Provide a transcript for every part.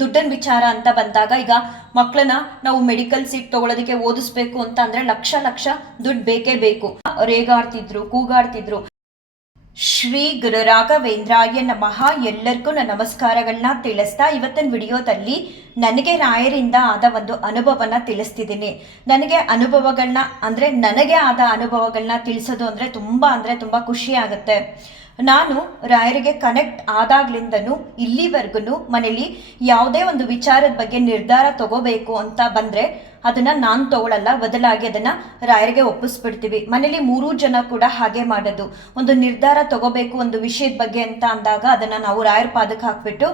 ದುಡ್ಡಿನ ವಿಚಾರ ಅಂತ ಬಂದಾಗ ಈಗ ಮಕ್ಕಳನ್ನ ನಾವು ಮೆಡಿಕಲ್ ಸೀಟ್ ತಗೊಳ್ಳೋದಕ್ಕೆ ಓದಿಸ್ಬೇಕು ಅಂತ ಅಂದ್ರೆ ಲಕ್ಷ ಲಕ್ಷ ದುಡ್ಡು ಬೇಕೇ ಬೇಕು. ರೇಗಾಡ್ತಿದ್ರು, ಕೂಗಾಡ್ತಿದ್ರು. ಶ್ರೀ ಗುರು ರಾಘವೇಂದ್ರಾಯ ನಮಃ. ಎಲ್ಲರಿಗೂ ನನ್ನ ನಮಸ್ಕಾರಗಳನ್ನ ತಿಳಿಸ್ತಾ ಇವತ್ತಿನ ವಿಡಿಯೋದಲ್ಲಿ ನನಗೆ ರಾಯರಿಂದ ಆದ ಒಂದು ಅನುಭವನ ತಿಳಿಸ್ತಿದ್ದೀನಿ. ನನಗೆ ಅನುಭವಗಳನ್ನ ಅಂದರೆ ನನಗೆ ಆದ ಅನುಭವಗಳನ್ನ ತಿಳಿಸೋದು ಅಂದರೆ ತುಂಬ ಅಂದರೆ ತುಂಬ ಖುಷಿ ಆಗುತ್ತೆ. ನಾನು ರಾಯರಿಗೆ ಕನೆಕ್ಟ್ ಆದಾಗ್ಲಿಂದನೂ ಇಲ್ಲಿವರೆಗೂ ಮನೇಲಿ ಯಾವುದೇ ಒಂದು ವಿಚಾರದ ಬಗ್ಗೆ ನಿರ್ಧಾರ ತಗೋಬೇಕು ಅಂತ ಬಂದರೆ ಅದನ್ನು ನಾನು ತಗೊಳ್ಳಲ್ಲ ಬದಲಾಗಿ ಅದನ್ನು ರಾಯರಿಗೆ ಒಪ್ಪಿಸ್ಬಿಡ್ತೀವಿ. ಮನೇಲಿ ಮೂರೂ ಜನ ಕೂಡ ಹಾಗೆ ಮಾಡೋದು. ಒಂದು ನಿರ್ಧಾರ ತಗೋಬೇಕು ಒಂದು ವಿಷಯದ ಬಗ್ಗೆ ಅಂತ ಅಂದಾಗ ಅದನ್ನು ನಾವು ರಾಯರ ಪಾದಕ್ಕೆ ಹಾಕ್ಬಿಟ್ಟು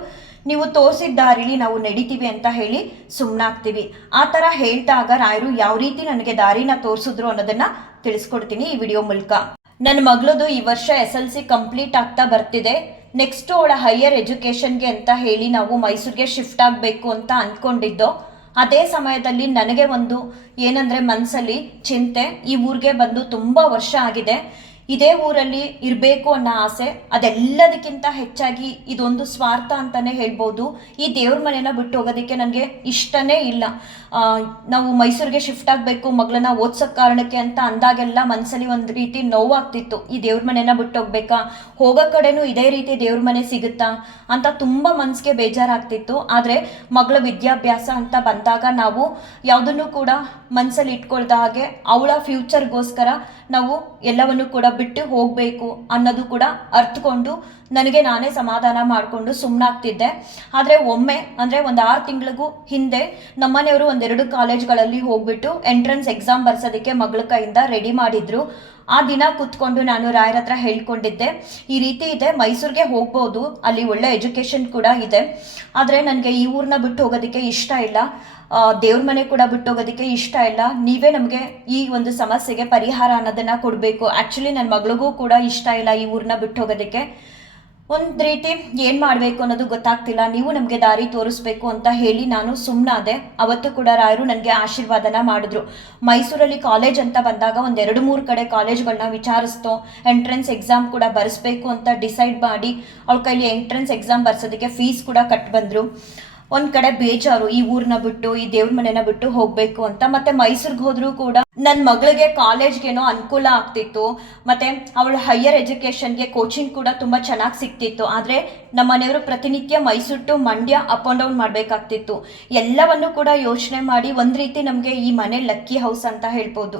ನೀವು ತೋರಿಸಿದ ದಾರಿಲಿ ನಾವು ನಡಿತೀವಿ ಅಂತ ಹೇಳಿ ಸುಮ್ಮನಾಗ್ತೀವಿ ಆ ಥರ ಹೇಳ್ದಾಗ ರಾಯರು ಯಾವ ರೀತಿ ನನಗೆ ದಾರಿನ ತೋರಿಸಿದ್ರು ಅನ್ನೋದನ್ನು ತಿಳಿಸ್ಕೊಡ್ತೀನಿ ಈ ವಿಡಿಯೋ ಮೂಲಕ. ನನ್ನ ಮಗಳದು ಈ ವರ್ಷ ಎಸ್ ಎಲ್ ಸಿ ಕಂಪ್ಲೀಟ್ ಆಗ್ತಾ ಬರ್ತಿದೆ. ನೆಕ್ಸ್ಟ್ ಅವಳ ಹೈಯರ್ ಎಜುಕೇಷನ್ಗೆ ಅಂತ ಹೇಳಿ ನಾವು ಮೈಸೂರಿಗೆ ಶಿಫ್ಟ್ ಆಗಬೇಕು ಅಂತ ಅಂದ್ಕೊಂಡಿದ್ದೋ ಅದೇ ಸಮಯದಲ್ಲಿ ನನಗೆ ಒಂದು ಏನಂದ್ರೆ ಮನಸ್ಸಲ್ಲಿ ಚಿಂತೆ, ಈ ಊರಿಗೆ ಬಂದು ತುಂಬ ವರ್ಷ ಆಗಿದೆ. ಇದೇ ಊರಲ್ಲಿ ಇರಬೇಕು ಅನ್ನೋ ಆಸೆ, ಅದೆಲ್ಲದಕ್ಕಿಂತ ಹೆಚ್ಚಾಗಿ ಇದೊಂದು ಸ್ವಾರ್ಥ ಅಂತಾನೆ ಹೇಳ್ಬೋದು. ಈ ದೇವ್ರ ಮನೆನ ಬಿಟ್ಟು ಹೋಗೋದಕ್ಕೆ ನನಗೆ ಇಷ್ಟನೇ ಇಲ್ಲ. ನಾವು ಮೈಸೂರಿಗೆ ಶಿಫ್ಟ್ ಆಗಬೇಕು, ಮಗಳನ್ನ ಓದ್ಸೋ ಕಾರಣಕ್ಕೆ ಅಂತ ಅಂದಾಗೆಲ್ಲ ಮನಸ್ಸಲ್ಲಿ ಒಂದು ರೀತಿ ನೋವಾಗ್ತಿತ್ತು. ಈ ದೇವ್ರ ಮನೆನ ಬಿಟ್ಟು ಹೋಗ್ಬೇಕಾ? ಹೋಗೋ ಕಡೆನೂ ಇದೇ ರೀತಿ ದೇವ್ರ ಮನೆ ಸಿಗುತ್ತಾ? ಅಂತ ತುಂಬ ಮನಸ್ಸಿಗೆ ಬೇಜಾರಾಗ್ತಿತ್ತು. ಆದರೆ ಮಗಳ ವಿದ್ಯಾಭ್ಯಾಸ ಅಂತ ಬಂದಾಗ ನಾವು ಯಾವುದನ್ನು ಕೂಡ ಮನಸ್ಸಲ್ಲಿ ಇಟ್ಕೊಳ್ದ ಹಾಗೆ, ಅವಳ ಫ್ಯೂಚರ್ಗೋಸ್ಕರ ನಾವು ಎಲ್ಲವನ್ನು ಕೂಡ ಬಿಟ್ಟು ಹೋಗಬೇಕು ಅನ್ನೋದು ಕೂಡ ಅರ್ಥಕೊಂಡು ನನಗೆ ನಾನೇ ಸಮಾಧಾನ ಮಾಡಿಕೊಂಡು ಸುಮ್ಮನಾಗ್ತಿದ್ದೆ ಆದರೆ ಒಮ್ಮೆ, ಅಂದರೆ ಒಂದು ಆರು ತಿಂಗಳಿಗೂ ಹಿಂದೆ ನಮ್ಮನೆಯವರು ಒಂದೆರಡು ಕಾಲೇಜ್ಗಳಲ್ಲಿ ಹೋಗ್ಬಿಟ್ಟು ಎಂಟ್ರೆನ್ಸ್ ಎಕ್ಸಾಮ್ ಬರ್ಸೋದಕ್ಕೆ ಮಗಳ ಕೈಯಿಂದ ರೆಡಿ ಮಾಡಿದ್ರು. ಆ ದಿನ ಕೂತ್ಕೊಂಡು ನಾನು ರಾಯರ ಹತ್ರ ಹೇಳ್ಕೊಂಡಿದ್ದೆ, ಈ ರೀತಿ ಇದೆ, ಮೈಸೂರಿಗೆ ಹೋಗ್ಬೋದು, ಅಲ್ಲಿ ಒಳ್ಳೆ ಎಜುಕೇಷನ್ ಕೂಡ ಇದೆ. ಆದರೆ ನನಗೆ ಈ ಊರನ್ನ ಬಿಟ್ಟು ಹೋಗೋದಕ್ಕೆ ಇಷ್ಟ ಇಲ್ಲ. ದೇವ್ರ ಮನೆ ಕೂಡ ಬಿಟ್ಟು ಹೋಗೋದಕ್ಕೆ ಇಷ್ಟ ಇಲ್ಲ. ನೀವೇ ನಮಗೆ ಈ ಒಂದು ಸಮಸ್ಯೆಗೆ ಪರಿಹಾರ ಅನ್ನೋದನ್ನ ಕೊಡಬೇಕು. ಆ್ಯಕ್ಚುಲಿ ನನ್ನ ಮಗಳಿಗೂ ಕೂಡ ಇಷ್ಟ ಇಲ್ಲ ಈ ಊರನ್ನ ಬಿಟ್ಟು ಹೋಗೋದಕ್ಕೆ ಒಂದು ರೀತಿ ಏನು ಮಾಡಬೇಕು ಅನ್ನೋದು ಗೊತ್ತಾಗ್ತಿಲ್ಲ. ನೀವು ನಮಗೆ ದಾರಿ ತೋರಿಸ್ಬೇಕು ಅಂತ ಹೇಳಿ ನಾನು ಸುಮ್ಮನಾದೆ ಅವತ್ತು ಕೂಡ ರಾಯರು ನನಗೆ ಆಶೀರ್ವಾದನ ಮಾಡಿದ್ರು. ಮೈಸೂರಲ್ಲಿ ಕಾಲೇಜ್ ಅಂತ ಬಂದಾಗ ಒಂದು ಎರಡು ಮೂರು ಕಡೆ ಕಾಲೇಜ್ಗಳನ್ನ ವಿಚಾರಿಸ್ತೋ. ಎಂಟ್ರೆನ್ಸ್ ಎಕ್ಸಾಮ್ ಕೂಡ ಬರೆಸ್ಬೇಕು ಅಂತ ಡಿಸೈಡ್ ಮಾಡಿ, ಅವಳ ಕೈಲಿ ಎಂಟ್ರೆನ್ಸ್ ಎಕ್ಸಾಮ್ ಬರ್ಸೋದಕ್ಕೆ ಫೀಸ್ ಕೂಡ ಕಟ್ ಬಂದರು ಒಂದ್ ಕಡೆ ಬೇಜಾರು ಈ ಊರ್ನ ಬಿಟ್ಟು, ಈ ದೇವ್ರ ಮನೆನ ಬಿಟ್ಟು ಹೋಗ್ಬೇಕು ಅಂತ. ಮತ್ತೆ ಮೈಸೂರಿಗೆ ಹೋದ್ರು ಕೂಡ ನನ್ನ ಮಗಳಿಗೆ ಕಾಲೇಜ್ಗೇನೋ ಅನುಕೂಲ ಆಗ್ತಿತ್ತು, ಮತ್ತೆ ಅವಳ ಹೈಯರ್ ಎಜುಕೇಷನ್ಗೆ ಕೋಚಿಂಗ್ ಕೂಡ ತುಂಬ ಚೆನ್ನಾಗಿ ಸಿಗ್ತಿತ್ತು. ಆದರೆ ನಮ್ಮ ಮನೆಯವರು ಪ್ರತಿನಿತ್ಯ Mysuru to Mandya up and down ಮಾಡಬೇಕಾಗ್ತಿತ್ತು. ಎಲ್ಲವನ್ನು ಕೂಡ ಯೋಚನೆ ಮಾಡಿ ಒಂದು ರೀತಿ ನಮಗೆ ಈ ಮನೆ ಲಕ್ಕಿ ಹೌಸ್ ಅಂತ ಹೇಳ್ಬೋದು.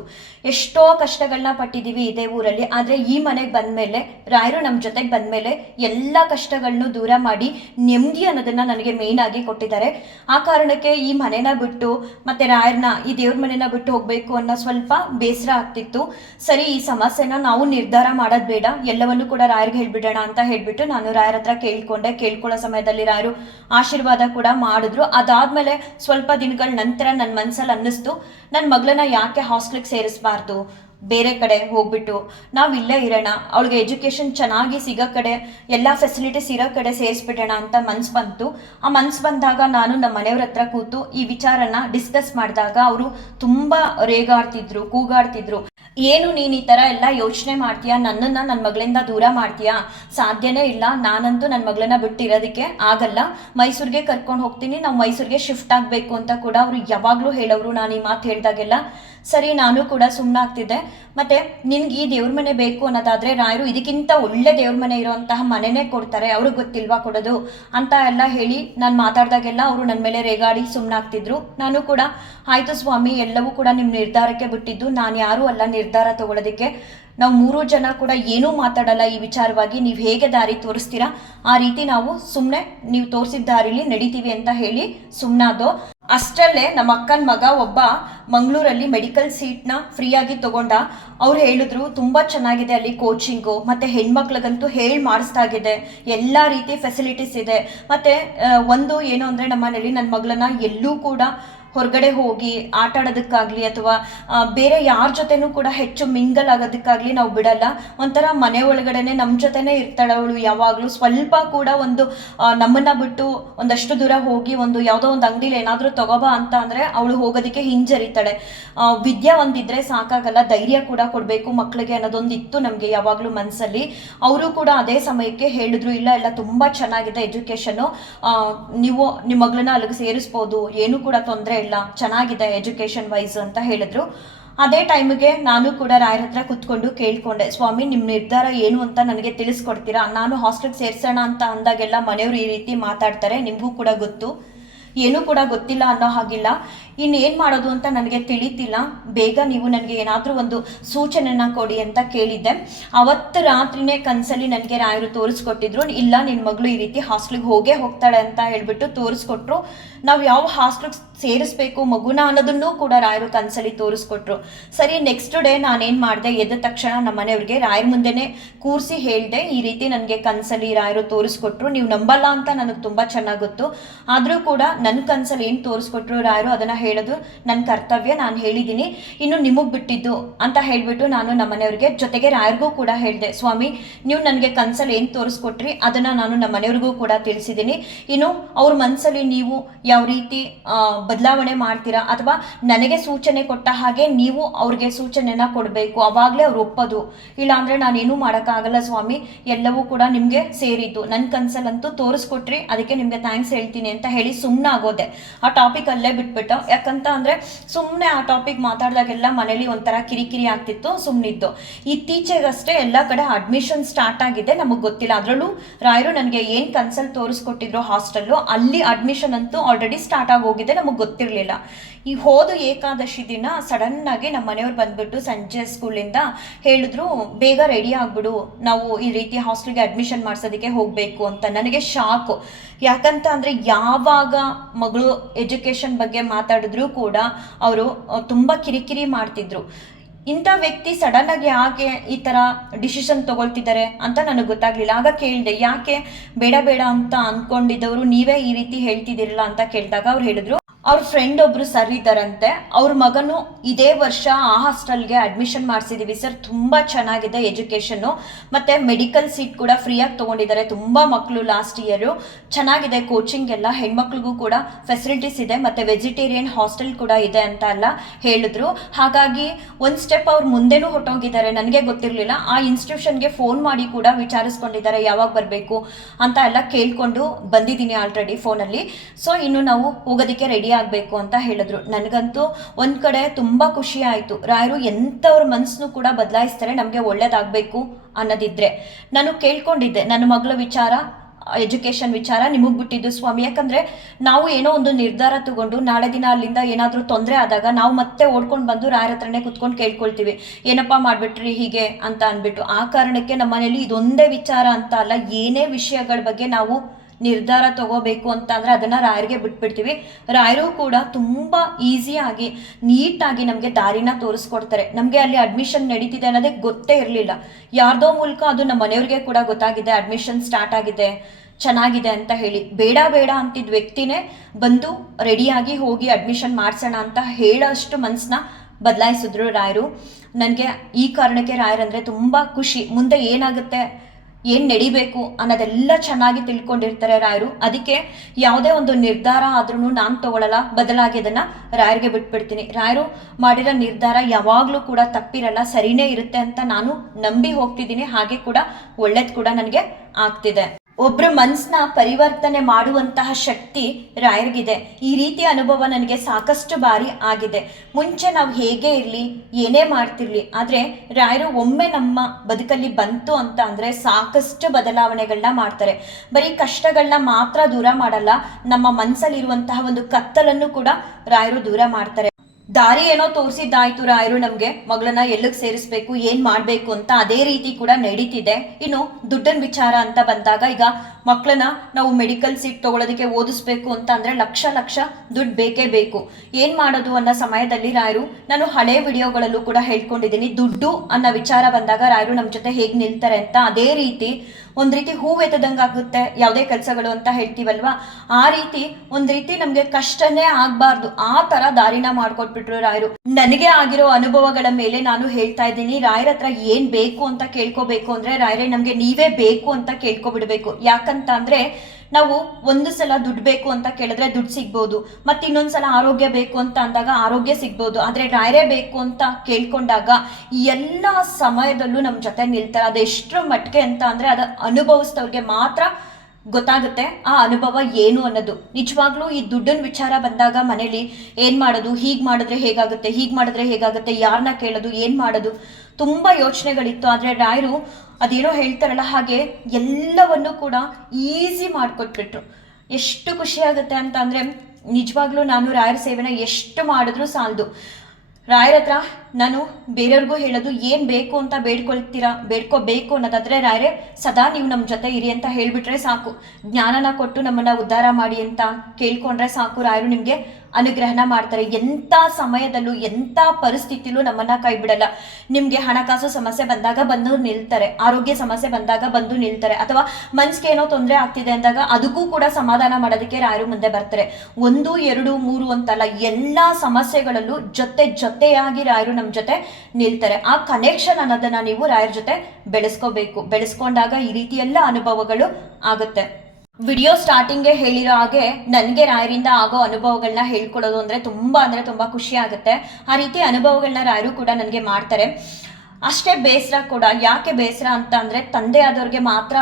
ಎಷ್ಟೋ ಕಷ್ಟಗಳನ್ನ ಪಟ್ಟಿದ್ದೀವಿ ಇದೇ ಊರಲ್ಲಿ, ಆದರೆ ಈ ಮನೆಗೆ ಬಂದ್ಮೇಲೆ, ರಾಯರು ನಮ್ಮ ಜೊತೆಗೆ ಬಂದ್ಮೇಲೆ ಎಲ್ಲ ಕಷ್ಟಗಳನ್ನೂ ದೂರ ಮಾಡಿ ನೆಮ್ಮದಿ ಅನ್ನೋದನ್ನು ನನಗೆ ಮೇನ್ ಆಗಿ ಕೊಟ್ಟಿದ್ದಾರೆ. ಆ ಕಾರಣಕ್ಕೆ ಈ ಮನೆನ ಬಿಟ್ಟು, ಮತ್ತು ರಾಯರ್ನ, ಈ ದೇವ್ರ ಮನೆನ ಬಿಟ್ಟು ಹೋಗಬೇಕು ಅನ್ನೋ ಸ್ವಲ್ಪ ಬೇಸರ ಆಗ್ತಿತ್ತು. ಸರಿ, ಈ ಸಮಸ್ಯೆನ ನಾವು ನಿರ್ಧಾರ ಮಾಡೋದು ಬೇಡ. ಎಲ್ಲವನ್ನೂ ಕೂಡ ರಾಯರ್ಗೆ ಹೇಳ್ಬಿಡೋಣ ಅಂತ ಹೇಳ್ಬಿಟ್ಟು ನಾನು ರಾಯರ ಹತ್ರ ಕೇಳ್ಕೊಂಡೆ. ಕೇಳ್ಕೊಳ್ಳೋ ಸಮಯದಲ್ಲಿ ರಾಯರು ಆಶೀರ್ವಾದ ಕೂಡ ಮಾಡಿದ್ರು. ಅದಾದ್ಮೇಲೆ ಸ್ವಲ್ಪ ದಿನಗಳ ನಂತರ ನನ್ನ ಮನಸ್ಸಲ್ಲಿ ಅನ್ನಿಸ್ತು. ನನ್ನ ಮಗಳನ್ನ ಯಾಕೆ ಹಾಸ್ಟೆಲ್ಗೆ ಸೇರಿಸಬಾರ್ದು? ಬೇರೆ ಕಡೆ ಹೋಗ್ಬಿಟ್ಟು, ನಾವು ಇಲ್ಲೇ ಇರೋಣ, ಅವಳಿಗೆ ಎಜುಕೇಷನ್ ಚೆನ್ನಾಗಿ ಸಿಗೋ ಕಡೆ, ಎಲ್ಲ ಫೆಸಿಲಿಟೀಸ್ ಇರೋ ಕಡೆ ಸೇರಿಸ್ಬಿಡೋಣ ಅಂತ ಮನ್ಸು ಬಂತು. ಆ ಮನ್ಸು ಬಂದಾಗ ನಾನು ನಮ್ಮ ಮನೆಯವ್ರ ಹತ್ರ ಕೂತು ಈ ವಿಚಾರನ ಡಿಸ್ಕಸ್ ಮಾಡಿದಾಗ ಅವರು ತುಂಬ ರೇಗಾಡ್ತಿದ್ರು, ಕೂಗಾಡ್ತಿದ್ರು. ಏನು ನೀನು ಈ ಥರ ಎಲ್ಲ ಯೋಚನೆ ಮಾಡ್ತೀಯಾ? ನನ್ನನ್ನು ನನ್ನ ಮಗಳಿಂದ ದೂರ ಮಾಡ್ತೀಯಾ? ಸಾಧ್ಯನೇ ಇಲ್ಲ, ನಾನಂತೂ ನನ್ನ ಮಗಳನ್ನ ಬಿಟ್ಟಿರೋದಕ್ಕೆ ಆಗಲ್ಲ. ಮೈಸೂರಿಗೆ ಕರ್ಕೊಂಡು ಹೋಗ್ತೀನಿ, ನಾವು ಮೈಸೂರಿಗೆ ಶಿಫ್ಟ್ ಆಗಬೇಕು ಅಂತ ಕೂಡ ಅವರು ಯಾವಾಗಲೂ ಹೇಳೋರು ನಾನು ಈ ಮಾತು ಹೇಳಿದಾಗೆಲ್ಲ, ಸರಿ, ನಾನು ಕೂಡ ಸುಮ್ಮನಾಗ್ತಿದ್ದೆ ಮತ್ತೆ ನಿನ್ಗೆ ಈ ದೇವ್ರ ಮನೆ ಬೇಕು ಅನ್ನೋದಾದ್ರೆ ರಾಯರು ಇದಕ್ಕಿಂತ ಒಳ್ಳೆ ದೇವ್ರ ಮನೆ ಇರುವಂತಹ ಮನೆನೇ ಕೊಡ್ತಾರೆ, ಅವ್ರಿಗೆ ಗೊತ್ತಿಲ್ವಾ ಕೊಡೋದು ಅಂತ ಎಲ್ಲ ಹೇಳಿ ನಾನು ಮಾತಾಡ್ದಾಗೆಲ್ಲ ಅವರು ನನ್ನ ಮೇಲೆ ರೇಗಾಡಿ ಸುಮ್ಮನಾಗ್ತಿದ್ರು ನಾನು ಕೂಡ, ಆಯ್ತು ಸ್ವಾಮಿ, ಎಲ್ಲವೂ ಕೂಡ ನಿಮ್ಮ ನಿರ್ಧಾರಕ್ಕೆ ಬಿಟ್ಟಿದ್ದು, ನಾನು ಯಾರೂ ಅಲ್ಲ ನಿರ್ಧಾರ ತಗೊಳ್ಳೋದಕ್ಕೆ ನಾವು ಮೂರು ಜನ ಕೂಡ ಏನೂ ಮಾತಾಡಲ್ಲ ಈ ವಿಚಾರವಾಗಿ. ನೀವು ಹೇಗೆ ದಾರಿ ತೋರಿಸ್ತೀರಾ? ಆ ರೀತಿ ನಾವು ಸುಮ್ಮನೆ ನೀವು ತೋರಿಸಿದ ದಾರಿಲಿ ನಡೀತೀವಿ ಅಂತ ಹೇಳಿ ಸುಮ್ಮನಾದೋ ಅಷ್ಟರಲ್ಲೇ ನಮ್ಮ ಅಕ್ಕನ ಮಗ ಒಬ್ಬ ಮಂಗಳೂರಲ್ಲಿ ಮೆಡಿಕಲ್ ಸೀಟ್ನ ಫ್ರೀಯಾಗಿ ತಗೊಂಡ. ಅವ್ರು ಹೇಳಿದ್ರು, ತುಂಬ ಚೆನ್ನಾಗಿದೆ ಅಲ್ಲಿ ಕೋಚಿಂಗು ಮತ್ತು ಹೆಣ್ಮಕ್ಳಿಗಂತೂ ಹೇಳಿ ಮಾಡಿಸ್ದಾಗಿದೆ ಎಲ್ಲ ರೀತಿ ಫೆಸಿಲಿಟೀಸ್ ಇದೆ. ಮತ್ತು ಒಂದು ಏನು ಅಂದರೆ ನಮ್ಮ ಮನೇಲಿ ನನ್ನ ಮಗಳನ್ನ ಎಲ್ಲೂ ಕೂಡ ಹೊರಗಡೆ ಹೋಗಿ ಆಟ ಆಡೋದಕ್ಕಾಗ್ಲಿ ಅಥವಾ ಬೇರೆ ಯಾರ ಜೊತೆನೂ ಕೂಡ ಹೆಚ್ಚು ಮಿಂಗಲ್ ಆಗೋದಕ್ಕಾಗ್ಲಿ ನಾವು ಬಿಡಲ್ಲ. ಒಂಥರ ಮನೆ ಒಳಗಡೆನೆ ನಮ್ಮ ಜೊತೆನೇ ಇರ್ತಾಳೆ ಅವಳು ಯಾವಾಗಲೂ. ಸ್ವಲ್ಪ ಕೂಡ ಒಂದು ನಮ್ಮನ್ನು ಬಿಟ್ಟು ಒಂದಷ್ಟು ದೂರ ಹೋಗಿ ಒಂದು ಯಾವುದೋ ಒಂದು ಅಂಗಡಿಲಿ ಏನಾದರೂ ತಗೋಬಾ ಅಂತ ಅಂದರೆ ಅವಳು ಹೋಗೋದಕ್ಕೆ ಹಿಂಜರಿತಾಳೆ. ವಿದ್ಯೆ ಒಂದಿದ್ರೆ ಸಾಕಾಗಲ್ಲ. ಧೈರ್ಯ ಕೂಡ ಕೊಡಬೇಕು ಮಕ್ಕಳಿಗೆ ಅನ್ನೋದೊಂದು ಇತ್ತು ನಮಗೆ ಯಾವಾಗಲೂ ಮನಸ್ಸಲ್ಲಿ ಅವರು ಕೂಡ ಅದೇ ಸಮಯಕ್ಕೆ ಹೇಳಿದ್ರು, ಇಲ್ಲ, ಎಲ್ಲ ತುಂಬ ಚೆನ್ನಾಗಿದೆ ಎಜುಕೇಷನ್ನು. ನೀವು ನಿಮ್ಮ ಮಗಳನ್ನ ಅಲ್ಲಿಗೆ ಸೇರಿಸ್ಬೋದು. ಏನೂ ಕೂಡ ತೊಂದರೆ ಇಲ್ಲ ಚೆನ್ನಾಗಿದೆ ಎಜುಕೇಷನ್ ವೈಸ್ ಅಂತ ಹೇಳಿದ್ರು. ಅದೇ ಟೈಮಿಗೆ ನಾನು ಕೂಡ ರಾಯರ ಹತ್ರ ಕುತ್ಕೊಂಡು ಕೇಳ್ಕೊಂಡೆ, ಸ್ವಾಮಿ ನಿಮ್ಮ ನಿರ್ಧಾರ ಏನು ಅಂತ ನನಗೆ ತಿಳಿಸ್ಕೊಡ್ತೀರಾ? ನಾನು ಹಾಸ್ಟೆಲ್ ಸೇರ್ಸೋಣ ಅಂತ ಅಂದಾಗೆಲ್ಲ ಮನೆಯವರು ಈ ರೀತಿ ಮಾತಾಡ್ತಾರೆ, ನಿಮಗೂ ಕೂಡ ಗೊತ್ತು. ಏನೂ ಕೂಡ ಗೊತ್ತಿಲ್ಲ ಅನ್ನೋ ಹಾಗಿಲ್ಲ. ಇನ್ನೇನು ಮಾಡೋದು ಅಂತ ನನಗೆ ತಿಳಿತಿಲ್ಲ. ಬೇಗ ನೀವು ನನಗೆ ಏನಾದರೂ ಒಂದು ಸೂಚನೆನ ಕೊಡಿ ಅಂತ ಕೇಳಿದ್ದೆ. ಅವತ್ತು ರಾತ್ರಿನೇ ಕನಸಲ್ಲಿ ನನಗೆ ರಾಯರು ತೋರಿಸ್ಕೊಟ್ಟಿದ್ರು, ಇಲ್ಲ ನಿನ್ನ ಮಗಳು ಈ ರೀತಿ ಹಾಸ್ಟ್ಲಿಗೆ ಹೋಗೇ ಹೋಗ್ತಾಳೆ ಅಂತ ಹೇಳ್ಬಿಟ್ಟು ತೋರಿಸ್ಕೊಟ್ರು. ನಾವು ಯಾವ ಹಾಸ್ಟ್ಲಿಗೆ ಸೇರಿಸ್ಬೇಕು, ಮಗುನ ಅನ್ನೋದನ್ನು ಕೂಡ ರಾಯರು ಕನಸಲ್ಲಿ ತೋರಿಸ್ಕೊಟ್ರು. ಸರಿ ನೆಕ್ಸ್ಟ್ ಡೇ ನಾನೇನು ಮಾಡಿದೆ, ಎದ್ದ ತಕ್ಷಣ ನಮ್ಮ ಮನೆಯವ್ರಿಗೆ, ರಾಯರ ಮುಂದೆನೇ ಕೂರಿಸಿ ಹೇಳಿದೆ, ಈ ರೀತಿ ನನಗೆ ಕನಸಲ್ಲಿ ರಾಯರು ತೋರಿಸ್ಕೊಟ್ರು. ನೀವು ನಂಬಲ್ಲ ಅಂತ ನನಗೆ ತುಂಬ ಚೆನ್ನಾಗಿ ಗೊತ್ತು. ಆದರೂ ಕೂಡ ನನ್ನ ಕನಸಲ್ಲಿ ಏನು ತೋರಿಸ್ಕೊಟ್ರು ರಾಯರು, ಅದನ್ನು ಹೇಳೋದು ನನ್ನ ಕರ್ತವ್ಯ, ನಾನು ಹೇಳಿದ್ದೀನಿ ಇನ್ನು ನಿಮಗೆ ಬಿಟ್ಟಿದ್ದು ಅಂತ ಹೇಳಿಬಿಟ್ಟು ನಾನು ನಮ್ಮ ಮನೆಯವ್ರಿಗೆ ಜೊತೆಗೆ ರಾಯರಿಗೂ ಕೂಡ ಹೇಳಿದೆ, ಸ್ವಾಮಿ, ನೀವು ನನಗೆ ಕನಸಲ್ಲಿ ಏನು ತೋರಿಸ್ಕೊಟ್ರಿ, ಅದನ್ನು ನಾನು ನಮ್ಮ ಮನೆಯವ್ರಿಗೂ ಕೂಡ ತಿಳಿಸಿದ್ದೀನಿ ಇನ್ನು ಅವ್ರ ಮನಸ್ಸಲ್ಲಿ ನೀವು ಯಾವ ರೀತಿ ಬದಲಾವಣೆ ಮಾಡ್ತೀರಾ? ಅಥವಾ ನನಗೆ ಸೂಚನೆ ಕೊಟ್ಟ ಹಾಗೆ ನೀವು ಅವ್ರಿಗೆ ಸೂಚನೆನ ಕೊಡಬೇಕು, ಅವಾಗಲೇ ಅವ್ರು ಒಪ್ಪೋದು. ಇಲ್ಲಾಂದರೆ ನಾನೇನೂ ಮಾಡೋಕ್ಕಾಗಲ್ಲ ಸ್ವಾಮಿ, ಎಲ್ಲವೂ ಕೂಡ ನಿಮಗೆ ಸೇರಿದ್ದು. ನನ್ನ ಕನಸಲ್ಲಂತೂ ತೋರಿಸ್ಕೊಟ್ರಿ, ಅದಕ್ಕೆ ನಿಮಗೆ ಥ್ಯಾಂಕ್ಸ್ ಹೇಳ್ತೀನಿ ಅಂತ ಹೇಳಿ ಸುಮ್ಮನೆ ಆಗೋದೆ ಆ ಟಾಪಿಕ್ ಅಲ್ಲೇ ಬಿಟ್ಬಿಟ್ಟು, ಯಾಕಂತ ಅಂದರೆ ಸುಮ್ಮನೆ ಆ ಟಾಪಿಕ್ ಮಾತಾಡಿದಾಗೆಲ್ಲ ಮನೇಲಿ ಒಂಥರ ಕಿರಿಕಿರಿ ಆಗ್ತಿತ್ತು ಸುಮ್ಮನಿದ್ದು ಇತ್ತೀಚೆಗಷ್ಟೇ ಎಲ್ಲ ಕಡೆ ಅಡ್ಮಿಷನ್ ಸ್ಟಾರ್ಟ್ ಆಗಿದೆ, ನಮಗೆ ಗೊತ್ತಿಲ್ಲ. ಅದರಲ್ಲೂ ರಾಯರು ನನಗೆ ಏನು ಕನ್ಸಲ್ ತೋರಿಸ್ಕೊಟ್ಟಿದ್ರು ಹಾಸ್ಟೆಲ್ಲು ಅಲ್ಲಿ ಅಡ್ಮಿಷನ್ ಅಂತೂ ಆಲ್ರೆಡಿ ಸ್ಟಾರ್ಟ್ ಆಗೋಗಿದೆ, ನಮಗೆ ಗೊತ್ತಿರಲಿಲ್ಲ. ಈ ಹೋದ ಏಕಾದಶಿ ದಿನ ಸಡನ್ನಾಗಿ ನಮ್ಮ ಮನೆಯವ್ರು ಬಂದ್ಬಿಟ್ಟು ಸಂಜೆ ಸ್ಕೂಲಿಂದ ಹೇಳಿದ್ರು, ಬೇಗ ರೆಡಿ ಆಗ್ಬಿಡು. ನಾವು ಈ ರೀತಿ ಹಾಸ್ಟೆಲ್ಗೆ ಅಡ್ಮಿಷನ್ ಮಾಡಿಸೋದಕ್ಕೆ ಹೋಗಬೇಕು ಅಂತ. ನನಗೆ ಶಾಕು ಯಾಕಂತ ಅಂದರೆ ಯಾವಾಗ ಮಗಳು ಎಜುಕೇಷನ್ ಬಗ್ಗೆ ಮಾತಾಡಿದ್ರೂ ಕೂಡ ಅವರು ತುಂಬ ಕಿರಿಕಿರಿ ಮಾಡ್ತಿದ್ರು. ಇಂಥ ವ್ಯಕ್ತಿ ಸಡನ್ ಆಗಿ ಯಾಕೆ ಈ ಥರ ಡಿಸಿಷನ್ ತಗೊಳ್ತಿದ್ದಾರೆ ಅಂತ ನನಗೆ ಗೊತ್ತಾಗ್ಲಿಲ್ಲ. ಆಗ ಕೇಳಿದೆ, ಯಾಕೆ? ಬೇಡ ಬೇಡ ಅಂತ ಅಂದ್ಕೊಂಡಿದ್ದವರು ನೀವೇ ಈ ರೀತಿ ಹೇಳ್ತಿದ್ದೀರಲ್ಲ ಅಂತ ಕೇಳಿದಾಗ ಅವ್ರು ಹೇಳಿದ್ರು ಅವ್ರ ಫ್ರೆಂಡ್ ಒಬ್ರು ಸರ್ ಇದ್ದಾರಂತೆ. ಅವ್ರ ಮಗನು ಇದೇ ವರ್ಷ ಆ ಹಾಸ್ಟೆಲ್ಗೆ ಅಡ್ಮಿಷನ್ ಮಾಡಿಸಿದೀವಿ ಸರ್ ತುಂಬ ಚೆನ್ನಾಗಿದೆ ಎಜುಕೇಷನ್ನು ಮತ್ತು ಮೆಡಿಕಲ್ ಸೀಟ್ ಕೂಡ ಫ್ರೀಯಾಗಿ ತೊಗೊಂಡಿದ್ದಾರೆ. ತುಂಬ ಮಕ್ಕಳು ಲಾಸ್ಟ್ ಇಯರು ಚೆನ್ನಾಗಿದೆ ಕೋಚಿಂಗ್ ಎಲ್ಲ. ಹೆಣ್ಮಕ್ಳಿಗೂ ಕೂಡ ಫೆಸಿಲಿಟೀಸ್ ಇದೆ. ಮತ್ತು ವೆಜಿಟೇರಿಯನ್ ಹಾಸ್ಟೆಲ್ ಕೂಡ ಇದೆ ಅಂತ ಎಲ್ಲ ಹೇಳಿದ್ರು. ಹಾಗಾಗಿ ಒಂದು ಸ್ಟೆಪ್ ಅವ್ರು ಮುಂದೆನೂ ಹೊಟ್ಟೋಗಿದ್ದಾರೆ ನನಗೆ ಗೊತ್ತಿರಲಿಲ್ಲ. ಆ ಇನ್ಸ್ಟಿಟ್ಯೂಷನ್ಗೆ ಫೋನ್ ಮಾಡಿ ಕೂಡ ವಿಚಾರಿಸ್ಕೊಂಡಿದ್ದಾರೆ. ಯಾವಾಗ ಬರಬೇಕು ಅಂತ ಎಲ್ಲ ಕೇಳ್ಕೊಂಡು ಬಂದಿದ್ದೀನಿ ಆಲ್ರೆಡಿ ಫೋನಲ್ಲಿ ಸೊ ಇನ್ನು ನಾವು ಹೋಗೋದಕ್ಕೆ ರೆಡಿ ಆಗಬೇಕು ಅಂತ ಹೇಳಿದ್ರು. ನನಗಂತೂ ಒಂದು ಕಡೆ ತುಂಬ ಖುಷಿ ಆಯಿತು. ರಾಯರು ಎಂಥವ್ರ ಮನಸ್ಸನ್ನು ಕೂಡ ಬದಲಾಯಿಸ್ತಾರೆ, ನಮಗೆ ಒಳ್ಳೇದಾಗಬೇಕು ಅನ್ನೋದಿದ್ರೆ. ನಾನು ಕೇಳ್ಕೊಂಡಿದ್ದೆ, ನನ್ನ ಮಗಳ ವಿಚಾರ, ಎಜುಕೇಷನ್ ವಿಚಾರ ನಿಮಗೆ ಬಿಟ್ಟಿದ್ದು ಸ್ವಾಮಿ. ಯಾಕಂದರೆ ನಾವು ಏನೋ ಒಂದು ನಿರ್ಧಾರ ತಗೊಂಡು ನಾಳೆ ದಿನ ಅಲ್ಲಿಂದ ಏನಾದರೂ ತೊಂದರೆ ಆದಾಗ ನಾವು ಮತ್ತೆ ಓಡ್ಕೊಂಡು ಬಂದು ರಾಯರ ಹತ್ರನೇ ಕುತ್ಕೊಂಡು ಕೇಳ್ಕೊಳ್ತೀವಿ. ಏನಪ್ಪ ಮಾಡಿಬಿಟ್ರಿ ಹೀಗೆ ಅಂತ ಅಂದ್ಬಿಟ್ಟು. ಆ ಕಾರಣಕ್ಕೆ ನಮ್ಮ ಮನೇಲಿ ಇದೊಂದೇ ವಿಚಾರ ಅಂತ ಅಲ್ಲ, ಏನೇ ವಿಷಯಗಳ ಬಗ್ಗೆ ನಾವು ನಿರ್ಧಾರ ತಗೋಬೇಕು ಅಂತ ಅಂದರೆ ಅದನ್ನು ರಾಯರಿಗೆ ಬಿಟ್ಬಿಡ್ತೀವಿ. ರಾಯರು ಕೂಡ ತುಂಬ ಈಸಿಯಾಗಿ ನೀಟಾಗಿ ನಮಗೆ ದಾರಿನ ತೋರಿಸ್ಕೊಡ್ತಾರೆ. ನಮಗೆ ಅಲ್ಲಿ ಅಡ್ಮಿಷನ್ ನಡೀತಿದೆ ಅನ್ನೋದೇ ಗೊತ್ತೇ ಇರಲಿಲ್ಲ. ಯಾರ್ದೋ ಮೂಲಕ ಅದು ನಮ್ಮ ಮನೆಯವ್ರಿಗೆ ಕೂಡ ಗೊತ್ತಾಗಿದೆ ಅಡ್ಮಿಷನ್ ಸ್ಟಾರ್ಟ್ ಆಗಿದೆ, ಚೆನ್ನಾಗಿದೆ ಅಂತ ಹೇಳಿ. ಬೇಡ ಬೇಡ ಅಂತಿದ್ದ ವ್ಯಕ್ತಿನೇ ಬಂದು ರೆಡಿಯಾಗಿ ಹೋಗಿ ಅಡ್ಮಿಷನ್ ಮಾಡಿಸೋಣ ಅಂತ ಹೇಳೋಷ್ಟು ಮನಸ್ಸನ್ನ ಬದಲಾಯಿಸಿದ್ರು ರಾಯರು. ನನಗೆ ಈ ಕಾರಣಕ್ಕೆ ರಾಯರಂದರೆ ತುಂಬ ಖುಷಿ. ಮುಂದೆ ಏನಾಗುತ್ತೆ? ಏನು ನಡಿಬೇಕು ಅನ್ನೋದೆಲ್ಲ ಚೆನ್ನಾಗಿ ತಿಳ್ಕೊಂಡಿರ್ತಾರೆ ರಾಯರು. ಅದಕ್ಕೆ ಯಾವುದೇ ಒಂದು ನಿರ್ಧಾರ ಆದ್ರೂ ನಾನು ತಗೊಳ್ಳಲ್ಲ ಬದಲಾಗಿ ಅದನ್ನು ರಾಯರಿಗೆ ಬಿಟ್ಬಿಡ್ತೀನಿ. ರಾಯರು ಮಾಡಿರೋ ನಿರ್ಧಾರ ಯಾವಾಗಲೂ ಕೂಡ ತಪ್ಪಿರಲ್ಲ, ಸರಿನೇ ಇರುತ್ತೆ ಅಂತ ನಾನು ನಂಬಿ ಹೋಗ್ತಿದ್ದೀನಿ. ಹಾಗೆ ಕೂಡ ಒಳ್ಳೇದು ಕೂಡ ನನಗೆ ಆಗ್ತಿದೆ. ಒಬ್ಬರ ಮನಸ್ಸನ್ನ ಪರಿವರ್ತನೆ ಮಾಡುವಂತಹ ಶಕ್ತಿ ರಾಯರಿಗಿದೆ. ಈ ರೀತಿ ಅನುಭವ ನನಗೆ ಸಾಕಷ್ಟು ಬಾರಿ ಆಗಿದೆ. ಮುಂಚೆ ನಾವು ಹೇಗೆ ಇರಲಿ, ಏನೇ ಮಾಡ್ತಿರ್ಲಿ, ಆದರೆ ರಾಯರು ಒಮ್ಮೆ ನಮ್ಮ ಬದುಕಲ್ಲಿ ಬಂತು ಅಂತ ಅಂದರೆ ಸಾಕಷ್ಟು ಬದಲಾವಣೆಗಳನ್ನ ಮಾಡ್ತಾರೆ. ಬರೀ ಕಷ್ಟಗಳನ್ನ ಮಾತ್ರ ದೂರ ಮಾಡಲ್ಲ, ನಮ್ಮ ಮನಸ್ಸಲ್ಲಿರುವಂತಹ ಒಂದು ಕತ್ತಲನ್ನು ಕೂಡ ರಾಯರು ದೂರ ಮಾಡ್ತಾರೆ. ದಾರಿ ಏನೋ ತೋರಿಸಿದ್ದಾಯ್ತು ರಾಯರು ನಮಗೆ. ಮಗಳನ್ನ ಎಲ್ಲಿಗೆ ಸೇರಿಸ್ಬೇಕು, ಏನು ಮಾಡಬೇಕು ಅಂತ ಅದೇ ರೀತಿ ಕೂಡ ನಡೀತಿದೆ. ಇನ್ನು ದುಡ್ಡಿನ ವಿಚಾರ ಅಂತ ಬಂದಾಗ ಈಗ ಮಕ್ಕಳನ್ನ ನಾವು ಮೆಡಿಕಲ್ ಸೀಟ್ ತಗೊಳ್ಳೋದಿಕ್ಕೆ ಓದಿಸ್ಬೇಕು ಅಂತ ಅಂದರೆ ಲಕ್ಷ ಲಕ್ಷ ದುಡ್ಡು ಬೇಕೇ ಬೇಕು. ಏನು ಮಾಡೋದು ಅನ್ನೋ ಸಮಯದಲ್ಲಿ ರಾಯರು, ನಾನು ಹಳೆ ವಿಡಿಯೋಗಳಲ್ಲೂ ಕೂಡ ಹೇಳ್ಕೊಂಡಿದ್ದೀನಿ, ದುಡ್ಡು ಅನ್ನೋ ವಿಚಾರ ಬಂದಾಗ ರಾಯರು ನಮ್ಮ ಜೊತೆ ಹೇಗೆ ನಿಲ್ತಾರೆ ಅಂತ ಅದೇ ರೀತಿ ಒಂದ್ ರೀತಿ ಹೂವು ಎತ್ತದಂಗೆ ಆಗುತ್ತೆ, ಯಾವುದೇ ಕೆಲಸಗಳು ಅಂತ ಹೇಳ್ತೀವಲ್ವಾ? ಆ ರೀತಿ ಒಂದ್ ರೀತಿ ನಮ್ಗೆ ಕಷ್ಟನೇ ಆಗ್ಬಾರ್ದು. ಆ ತರ ದಾರಿನ ಮಾಡ್ಕೊಟ್ಬಿಟ್ರು ರಾಯರು. ನನಗೆ ಆಗಿರೋ ಅನುಭವಗಳ ಮೇಲೆ ನಾನು ಹೇಳ್ತಾ ಇದ್ದೀನಿ, ರಾಯರ ಹತ್ರ ಏನ್ ಬೇಕು ಅಂತ ಕೇಳ್ಕೋಬೇಕು ಅಂದ್ರೆ ರಾಯರೇ ನಮ್ಗೆ ನೀವೇ ಬೇಕು ಅಂತ ಕೇಳ್ಕೊಬಿಡ್ಬೇಕು. ಯಾಕಂತ ಅಂದ್ರೆ ನಾವು ಒಂದು ಸಲ ದುಡ್ಡು ಬೇಕು ಅಂತ ಕೇಳಿದ್ರೆ ದುಡ್ಡು ಸಿಗ್ಬೋದು, ಮತ್ತೆ ಇನ್ನೊಂದ್ಸಲ ಆರೋಗ್ಯ ಬೇಕು ಅಂತ ಅಂದಾಗ ಆರೋಗ್ಯ ಸಿಗ್ಬೋದು, ಆದರೆ ಡೈರೆ ಬೇಕು ಅಂತ ಕೇಳ್ಕೊಂಡಾಗ ಎಲ್ಲ ಸಮಯದಲ್ಲೂ ನಮ್ಮ ಜೊತೆ ನಿಲ್ತಾರೆ. ಅದೆಷ್ಟರ ಮಟ್ಟಿಗೆ ಅಂತ ಅಂದರೆ ಅದು ಅನುಭವಿಸಿದವ್ರಿಗೆ ಮಾತ್ರ ಗೊತ್ತಾಗುತ್ತೆ ಆ ಅನುಭವ ಏನು ಅನ್ನೋದು. ನಿಜವಾಗ್ಲೂ ಈ ದುಡ್ಡಿನ ವಿಚಾರ ಬಂದಾಗ ಮನೇಲಿ ಏನು ಮಾಡೋದು, ಹೀಗೆ ಮಾಡಿದ್ರೆ ಹೇಗಾಗುತ್ತೆ, ಹೀಗೆ ಮಾಡಿದ್ರೆ ಹೇಗಾಗುತ್ತೆ ಯಾರನ್ನ ಕೇಳೋದು, ಏನು ಮಾಡೋದು, ತುಂಬಾ ಯೋಚನೆಗಳಿತ್ತು. ಆದರೆ ರಾಯರು ಅದೇನೋ ಹೇಳ್ತಾರಲ್ಲ ಹಾಗೆ ಎಲ್ಲವನ್ನು ಕೂಡ ಈಸಿ ಮಾಡಿಕೊಟ್ಬಿಟ್ರು. ಎಷ್ಟು ಖುಷಿ ಆಗುತ್ತೆ ಅಂತ ಅಂದರೆ ನಿಜವಾಗ್ಲೂ ನಾನು ರಾಯರ ಸೇವೆನ ಎಷ್ಟು ಮಾಡಿದ್ರೂ ಸಾಲದು. ರಾಯರ ಹತ್ರ ನಾನು ಬೇರೆಯವ್ರಿಗೂ ಹೇಳೋದು ಏನು ಬೇಕು ಅಂತ ಬೇಡ್ಕೊಳ್ತೀರಾ, ಬೇಡ್ಕೋಬೇಕು ಅನ್ನೋದಾದ್ರೆ ರಾಯರೇ, ಸದಾ ನೀವು ನಮ್ಮ ಜೊತೆ ಇರಿ ಅಂತ ಹೇಳಿಬಿಟ್ರೆ ಸಾಕು. ಜ್ಞಾನನ ಕೊಟ್ಟು ನಮ್ಮನ್ನ ಉದ್ಧಾರ ಮಾಡಿ ಅಂತ ಕೇಳ್ಕೊಂಡ್ರೆ ಸಾಕು ರಾಯರು ನಿಮಗೆ. ಅನುಗ್ರಹಣ ಮಾಡ್ತಾರೆ. ಎಂಥ ಸಮಯದಲ್ಲೂ ಎಂಥ ಪರಿಸ್ಥಿತಿಲೂ ನಮ್ಮನ್ನ ಕೈ ಬಿಡಲ್ಲ ನಿಮಗೆ ಹಣಕಾಸು ಸಮಸ್ಯೆ ಬಂದಾಗ ಬಂದು ನಿಲ್ತಾರೆ. ಆರೋಗ್ಯ ಸಮಸ್ಯೆ ಬಂದಾಗ ಬಂದು ನಿಲ್ತಾರೆ. ಅಥವಾ ಮನ್ಸಿಗೆ ಏನೋ ತೊಂದರೆ ಆಗ್ತಿದೆ ಅಂದಾಗ ಅದಕ್ಕೂ ಕೂಡ ಸಮಾಧಾನ ಮಾಡೋದಕ್ಕೆ ರಾಯರು ಮುಂದೆ ಬರ್ತಾರೆ. ಒಂದು, ಎರಡು, ಮೂರು ಅಂತಲ್ಲ, ಎಲ್ಲ ಸಮಸ್ಯೆಗಳಲ್ಲೂ ಜೊತೆ ಜೊತೆಯಾಗಿ ರಾಯರು ನಮ್ಮ ಜೊತೆ ನಿಲ್ತಾರೆ. ಆ ಕನೆಕ್ಷನ್ ಅನ್ನೋದನ್ನ ನೀವು ರಾಯರ ಜೊತೆ ಬೆಳೆಸ್ಕೋಬೇಕು. ಬೆಳೆಸ್ಕೊಂಡಾಗ ಈ ರೀತಿ ಎಲ್ಲ ಅನುಭವಗಳು ಆಗುತ್ತೆ. ವಿಡಿಯೋ ಸ್ಟಾರ್ಟಿಂಗ್ಗೆ ಹೇಳಿರೋ ಹಾಗೆ ನನಗೆ ರಾಯರಿಂದ ಆಗೋ ಅನುಭವಗಳನ್ನ ಹೇಳ್ಕೊಡೋದು ಅಂದರೆ ತುಂಬ ಅಂದರೆ ತುಂಬ ಖುಷಿ ಆಗುತ್ತೆ. ಆ ರೀತಿ ಅನುಭವಗಳನ್ನ ರಾಯರು ಕೂಡ ನನಗೆ ಮಾಡ್ತಾರೆ. ಅಷ್ಟೇ ಬೇಸರ ಕೂಡ. ಯಾಕೆ ಬೇಸರ ಅಂತ ಅಂದರೆ ತಂದೆ ಆದವ್ರಿಗೆ ಮಾತ್ರ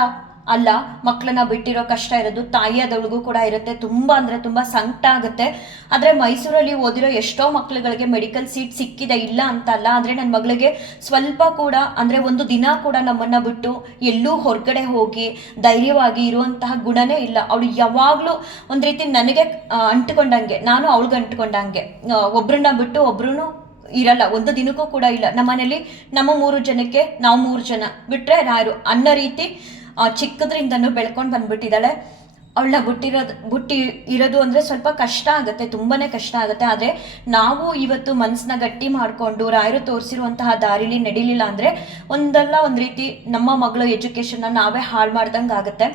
ಅಲ್ಲ ಮಕ್ಕಳನ್ನ ಬಿಟ್ಟಿರೋ ಕಷ್ಟ ಇರೋದು, ತಾಯಿಯಾದವ್ಳಿಗೂ ಕೂಡ ಇರುತ್ತೆ. ತುಂಬ ಅಂದರೆ ತುಂಬ ಸಂಕಟ ಆಗುತ್ತೆ. ಆದರೆ ಮೈಸೂರಲ್ಲಿ ಓದಿರೋ ಎಷ್ಟೋ ಮಕ್ಳುಗಳಿಗೆ ಮೆಡಿಕಲ್ ಸೀಟ್ ಸಿಕ್ಕಿದೆ, ಇಲ್ಲ ಅಂತ ಅಲ್ಲ ಆದರೆ ನನ್ನ ಮಗಳಿಗೆ ಸ್ವಲ್ಪ ಕೂಡ, ಅಂದರೆ ಒಂದು ದಿನ ಕೂಡ ನಮ್ಮನ್ನು ಬಿಟ್ಟು ಎಲ್ಲೂ ಹೊರಗಡೆ ಹೋಗಿ ಧೈರ್ಯವಾಗಿ ಇರುವಂತಹ ಗುಣನೇ ಇಲ್ಲ. ಅವಳು ಯಾವಾಗಲೂ ಒಂದು ರೀತಿ ನನಗೆ ಅಂಟ್ಕೊಂಡಂಗೆ, ನಾನು ಅವಳಿಗೆ ಅಂಟ್ಕೊಂಡಂಗೆ. ಒಬ್ರನ್ನ ಬಿಟ್ಟು ಒಬ್ರು ಇರಲ್ಲ. ಒಂದು ದಿನಕ್ಕೂ ಕೂಡ ಇಲ್ಲ. ನಮ್ಮ ನಮ್ಮನೇಲಿ ನಮ್ಮ ಮೂರು ಜನಕ್ಕೆ ನಾವು ಮೂರು ಜನ. ಬಿಟ್ಟರೆ ರಾಯರು ಅನ್ನೋ ರೀತಿ ಚಿಕ್ಕದ್ರಿಂದನೂ ಬೆಳ್ಕೊಂಡು ಬಂದ್ಬಿಟ್ಟಿದ್ದಾಳೆ. ಅವಳ ಬುಟ್ಟಿರೋದು ಬುಟ್ಟಿ ಇರೋದು ಅಂದರೆ ಸ್ವಲ್ಪ ಕಷ್ಟ ಆಗುತ್ತೆ ತುಂಬಾ ಕಷ್ಟ ಆಗುತ್ತೆ. ಆದರೆ ನಾವು ಇವತ್ತು ಮನಸ್ಸನ್ನ ಗಟ್ಟಿ ಮಾಡಿಕೊಂಡು, ರಾಯರು ತೋರಿಸಿರುವಂತಹ ದಾರಿಲಿ ನಡೀಲಿಲ್ಲ ಅಂದರೆ ಒಂದಲ್ಲ ಒಂದು ರೀತಿ ನಮ್ಮ ಮಗಳ ಎಜುಕೇಷನ್ನ ನಾವೇ ಹಾಳು ಮಾಡ್ದಂಗೆ ಆಗುತ್ತೆ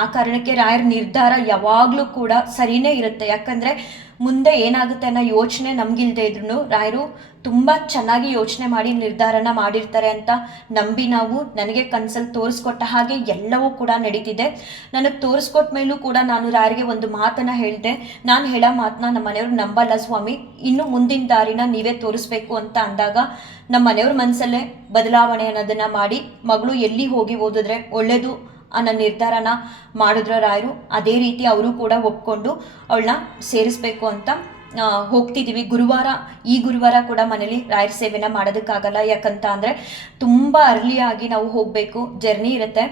ಆ ಕಾರಣಕ್ಕೆ ರಾಯರ ನಿರ್ಧಾರ ಯಾವಾಗಲೂ ಕೂಡ ಸರಿನೇ ಇರುತ್ತೆ. ಯಾಕಂದರೆ ಮುಂದೆ ಏನಾಗುತ್ತೆ ಅನ್ನೋ ಯೋಚನೆ ನಮಗಿಲ್ದೇ ಇದ್ರು ರಾಯರು ತುಂಬ ಚೆನ್ನಾಗಿ ಯೋಚನೆ ಮಾಡಿ ನಿರ್ಧಾರನ ಮಾಡಿರ್ತಾರೆ ಅಂತ ನಂಬಿ ನಾವು, ನನಗೆ ಕನ್ಸಲ್ಲಿ ತೋರಿಸ್ಕೊಟ್ಟ ಹಾಗೆ ಎಲ್ಲವೂ ಕೂಡ ನಡೀತಿದೆ. ನನಗೆ ತೋರಿಸ್ಕೊಟ್ಟ ಮೇಲೂ ಕೂಡ ನಾನು ರಾಯರಿಗೆ ಒಂದು ಮಾತನ್ನು ಹೇಳಿದೆ. ನಾನು ಹೇಳೋ ಮಾತನ್ನ ನಮ್ಮ ಮನೆಯವ್ರು ನಂಬಲ್ಲ ಸ್ವಾಮಿ. ಇನ್ನು ಮುಂದಿನ ದಾರಿನ ನೀವೇ ತೋರಿಸ್ಬೇಕು ಅಂತ ಅಂದಾಗ ನಮ್ಮ ಮನೆಯವ್ರ ಮನಸ್ಸಲ್ಲೇ ಬದಲಾವಣೆ ಅನ್ನೋದನ್ನು ಮಾಡಿ ಮಗಳು ಎಲ್ಲಿ ಹೋಗಿ ಓದಿದ್ರೆ ಒಳ್ಳೇದು ಅನ್ನೋ ನಿರ್ಧಾರನ ಮಾಡಿದ್ರ ರಾಯರು ಅದೇ ರೀತಿ ಅವರು ಕೂಡ ಒಪ್ಕೊಂಡು ಅವಳನ್ನ ಸೇರಿಸ್ಬೇಕು ಅಂತ ಹೋಗ್ತಿದ್ದೀವಿ ಗುರುವಾರ, ಈ ಗುರುವಾರ ಕೂಡ ಮನೇಲಿ ರಾಯರ ಸೇವೆನ ಮಾಡೋದಕ್ಕಾಗಲ್ಲ. ಯಾಕಂತ ಅಂದರೆ ತುಂಬ ಅರ್ಲಿಯಾಗಿ ನಾವು ಹೋಗಬೇಕು. ಜರ್ನಿ ಇರುತ್ತೆ.